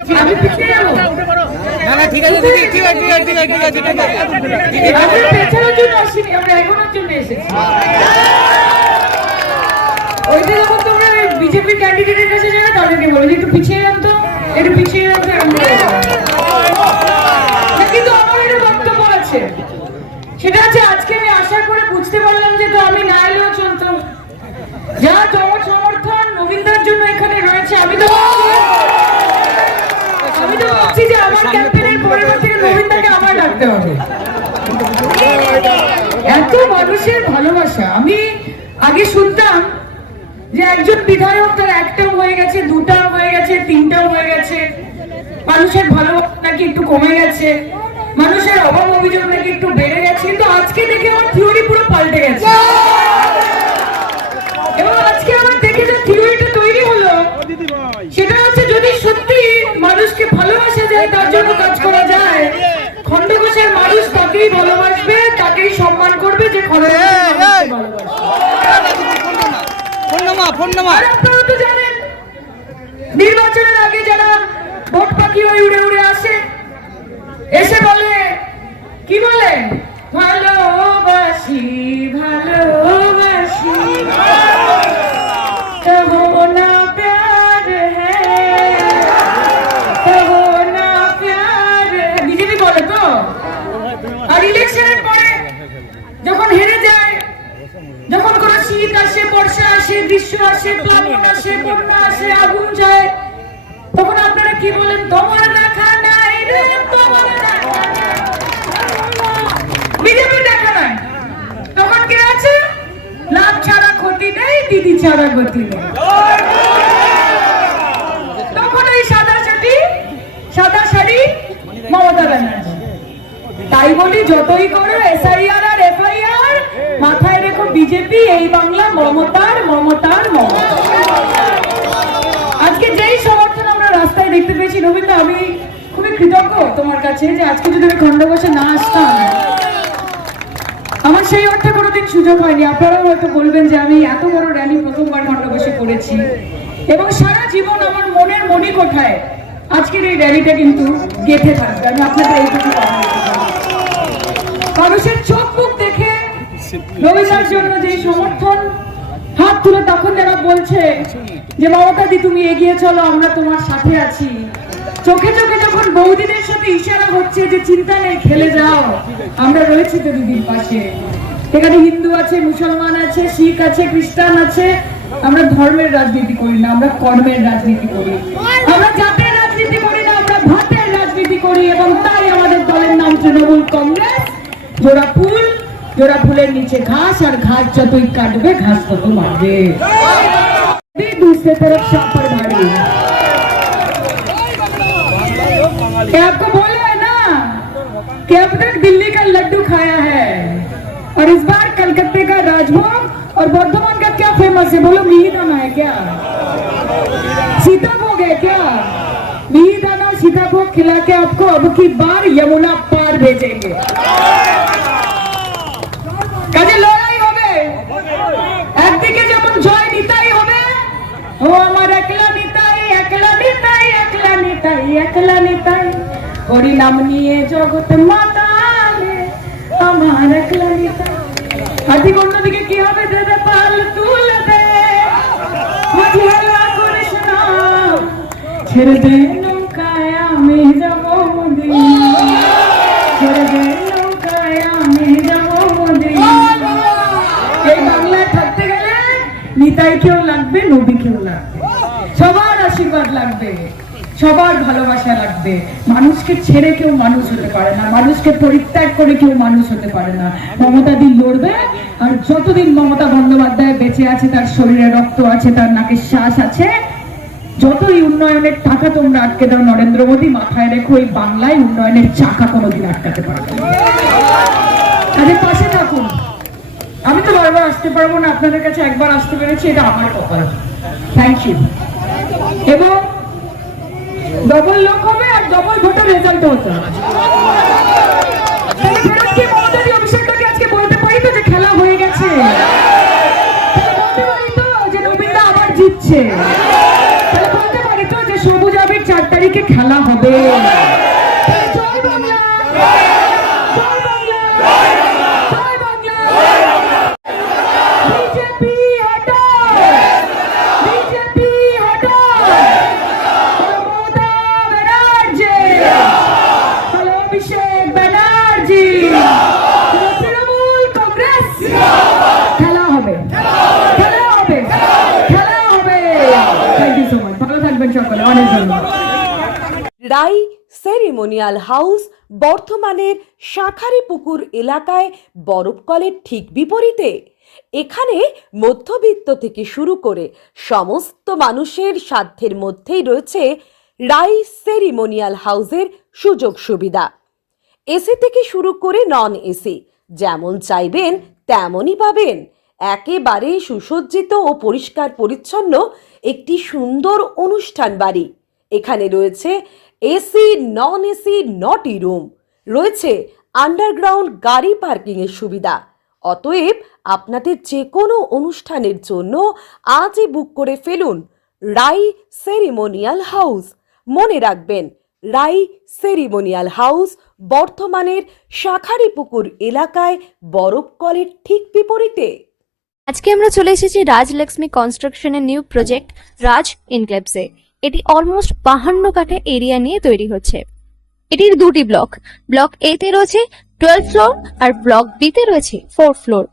আমি পিছিয়ে যাবো না না ঠিক আছে দিদি ঠিক আছে ঠিক আছে ঠিক আছে ঠিক আছে আমরা পেছানোর জন্য আসিনি, আমরা এগোনোর জন্য এসেছি। ওই যে যখন তোমরা বিজেপির ক্যান্ডিডেটের কাছে যাবে তাদেরকে বলো যে একটু পিছিয়ে যান তো, একটু পিছিয়ে যান তো। কিন্তু আমার একটা বক্তব্য আছে, সেটা হচ্ছে আজকে আমি আশা করে বুঝতে পারলাম যে তো আমি না এলেও চলতো, যা সমর্থন নবীনদার জন্য এখানে রয়েছে। আমি তো ভাবছি যে আমার ক্যাম্পেইনের পরের থেকে নবীনদাকে আমার ডাকতে হবে। এত মানুষের ভালোবাসা। আমি আগে শুনতাম যে একজন বিধায়ক তার একটাও হয়ে গেছে, দুটাও হয়ে গেছে, তিনটাও হয়ে গেছে, মানুষের ভালোবাসা নাকি একটু কমে গেছে, মানুষের অভাব অভিযোগ নাকি একটু বেড়ে গেছে। কিন্তু আজকে দেখে আমার থিওরি পুরো পাল্টে গেছে। এবং আজকে আমার দেখে যে থিওরিটা তৈরি হলো সেটা হচ্ছে যদি সত্যি মানুষকে ভালোবাসা যায়, তার জন্য কাজ করা যায়, খণ্ডঘোষের মানুষ তাকেই ভালোবাসবে, তাকেই সম্মান করবে যে আপনারা তো জানেন নির্বাচনের আগে যারা ভোট পাখি হয়ে উড়ে উড়ে আসে, এসে বলে কি বলে, ভালোবাসি ভালোবাসি তবু না প্যার তবু না প্যার, বিজেপি বলে তো। আর ইলেকশনের পরে যখন হেরে যায়, যখন কোনো শীত আসে, বর্ষা আসে, গ্রীষ্ম আসে, প্লাবন আসে, বন্যা আসে, আগুন যায়, তখন আপনারা কি বলেন, তোমার দেখা নাই রে, তোমার দেখা নাই। বিজেপি দেখা নাই, তখন কে আছে, লাভ ছাড়া ক্ষতি নেই, দিদি ছাড়া গতি নেই। তখন এই সাদা শাড়ি মমতা ব্যানার্জি। তাই বলি যতই করো এসআইআর আর এফআইআর, মাথায় রেখো বিজেপি এই বাংলা মমতার মমতার মমতা। আজকে যেই সমর্থন আমরা রাস্তায় দেখতে পেয়েছি, নবীনদা আমি খুবই কৃতজ্ঞ তোমার কাছে যে আজকে যদি আমি খণ্ডঘোষে না আসতাম, আমার সেই অর্থে কোনোদিন সুযোগ হয়নি। আপনারাও হয়তো বলবেন যে আমি এত বড় র্যালি প্রথমবার খণ্ডঘোষে করেছি এবং সারা জীবন আমার মনের মণিকোঠায় আজকের এই র্যালিটা কিন্তু গেঁথে থাকবে। আমি আপনাদের এইটুকু মানুষের চোখ মুখ দেখে নবীনদার জন্য যে সমর্থন, হাত তুলে তখন যারা বলছে যে মমতা দি তুমি এগিয়ে চলো, আমরা তোমার সাথে আছি, চোখে চোখে যখন বৌদিদের সাথে ইশারা হচ্ছে যে চিন্তা নেই, খেলে যাও, আমরা রয়েছি তো দিদির পাশে। এখানে হিন্দু আছে, মুসলমান আছে, শিখ আছে, খ্রিস্টান আছে। আমরা ধর্মের রাজনীতি করি না, আমরা কর্মের রাজনীতি করি। আমরা জাতের রাজনীতি করি না, আমরা ভাতের রাজনীতি করি। এবং তাই আমাদের দলের নাম তৃণমূল কংগ্রেস। জোড়া ফুলের নিচে ঘাস, আর ঘাস যতই কাটবে ঘাস তত মারবে। दूसरे तरफ शापर भारी। आपको बोला है ना कि अब तक दिल्ली का लड्डू खाया है और इस बार कलकत्ते का राजभोग और बर्धमान का क्या फेमस है, बोलो मिहिदाना है क्या, सीताभोग है क्या। मिहिदाना सीताभोग खिला के आपको अब की बार यमुना पार भेजेंगे। কাজে লড়াই হবে, একদিকে যেমন জয় নিতাই হবে, ও আমার একলা নিতাই, একলা নিতাই, একলা নিতাই, একলা নিতাই, হরি নাম নিয়ে জগৎ মাতালে আমার একলা নিতাই। আর ঠিক অন্যদিকে কি হবে, দে পাল তুলে দে, মজহেলা করিস না, ছেড়ে দে নৌকায় আমি যাব মদিনা, ছেড়ে দে নৌকায় আমি যাব মদিনা। এই বাংলায় থাকতে গেলে নিতাই কেউ লাগবে, নবী কেউ লাগবে, সবার আশীর্বাদ লাগবে, সবার ভালোবাসা লাগবে। মানুষকে ছেড়ে কেউ মানুষ হতে পারে না, মানুষকে পরিত্যাগ করে কেউ মানুষ হতে পারে না। মমতা দি লড়বে, আর যতদিন মমতা বন্দ্যোপাধ্যায় বেঁচে আছে, তার শরীরে রক্ত আছে, তার নাকে শ্বাস আছে, যতই উন্নয়নের টাকা তোমরা আটকে দাও নরেন্দ্র মোদী, মাথায় রেখো এই বাংলায় উন্নয়নের চাকা কোনোদিন আটকাতে পারবে না। তাদের পাশে থাকুন। আমি তো বারবার আসতে পারবো না, আপনাদের কাছে একবার আসতে পেরেছি, এটা আমার কথা। Thank you. এবং ডবল লোক হবে আর ডবল ভোটের রেজাল্ট হতো। অভিষেকটাকে আজকে বলতে পারি তো যে খেলা হয়ে গেছে, বলতে পারি তো যে নবীনদা আবার জিতছে, বলতে পারি তো যে সবুজ আবির 4 তারিখে খেলা খেলা হবে। জয় বাংলা, জয় বাংলা, জয় বাংলা। বিজেপি হটাও, বিজেপি হটাও। মমতা ব্যানার্জি, হ্যালো অভিষেক ব্যানার্জি, তৃণমূল কংগ্রেস। খেলা হবে, খেলা হবে, খেলা হবে। থ্যাংক ইউ সো মাচ, ভালো থাকবেন সকলে, অনেক ধন্যবাদ। রাই সেরিমোনিয়াল হাউস বর্ধমানের শাঁখারীপুকুর এলাকায় বরফকলের ঠিক বিপরীতে। এখানে মধ্যবিত্ত থেকে শুরু করে সমস্ত মানুষের সাধ্যের মধ্যেই রয়েছে রাই সেরিমোনিয়াল হাউসের সুযোগ সুবিধা। এসি থেকে শুরু করে নন এসি যেমন চাইবেন তেমনই পাবেন। একেবারে সুসজ্জিত ও পরিষ্কার পরিচ্ছন্ন একটি সুন্দর অনুষ্ঠান বাড়ি। এখানে রয়েছে এসি, নন এসি, নটি রুম, রয়েছে আন্ডারগ্রাউন্ড গাড়ি পার্কিং এর সুবিধা। অতএব আপনাদের যে কোনো অনুষ্ঠানের জন্য আজই বুক করে ফেলুন রাই সেরিমোনিয়াল হাউস। মনে রাখবেন, রাই সেরিমোনিয়াল হাউস বর্ধমানের শাঁখারীপুকুর এলাকায় বরফকলের ঠিক বিপরীতে। আজকে আমরা চলে এসেছি রাজলক্ষ্মী কনস্ট্রাকশনের নিউ প্রজেক্ট রাজ ইনক্লেভসে। এটি অলমোস্ট 52 কাঠা এরিয়া নিয়ে তৈরি হচ্ছে। এটির দুটি ব্লক, ব্লক এ তে রয়েছে 12 ফ্লোর আর ব্লক বি তে রয়েছে 4 ফ্লোর।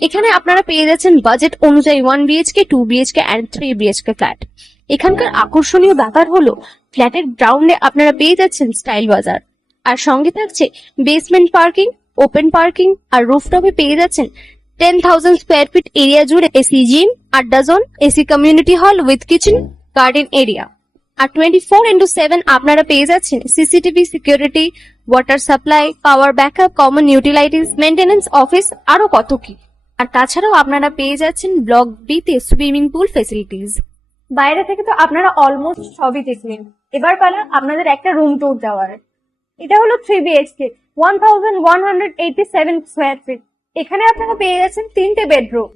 এখানে আপনারা পেয়ে যাচ্ছেন বাজেট অনুযায়ী 1 BHK, 2 BHK and 3 BHK flat. এখানকার আকর্ষণীয় ব্যাপার হলো ফ্ল্যাটের গ্রাউন্ডে আপনারা পেয়ে যাচ্ছেন স্টাইল বাজার, আর সঙ্গে থাকছে বেসমেন্ট পার্কিং, ওপেন পার্কিং, আর রুফটপে পেয়ে যাচ্ছেন 10,000 স্কোয়ার ফিট এরিয়া জুড়ে এসি জিম, আড্ডা zone, AC community hall with kitchen, garden area. আর 24/7 আপনারা পেয়ে যাচ্ছেন CCTV security, water supply, power backup, common utilities, maintenance office, আরো কত কি। আর তাছাড়াও আপনারা পেয়ে যাচ্ছেন ব্লক বি তে সুইমিং পুল ফেসিলিটিস। বাইরে থেকে তো আপনারা অলমোস্ট সবই দেখলেন, এবার পালা আপনাদের একটা রুম ট্যুর দেওয়ার। এটা হলো 3 বিএইচকে, 1187 স্কোয়ার ফিট। এখানে আপনারা পেয়ে যাচ্ছেন 3টে বেডরুম।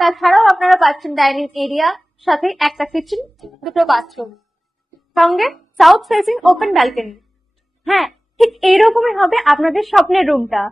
তাছাড়াও আপনারা পাচ্ছেন ডাইনিং এরিয়া, সাথে একটা কিচেন, দুটো বাথরুম, সঙ্গে সাউথ ফেসিং ওপেন ব্যালকনি। হ্যাঁ, ঠিক এইরকমই হবে আপনাদের স্বপ্নের রুমটা।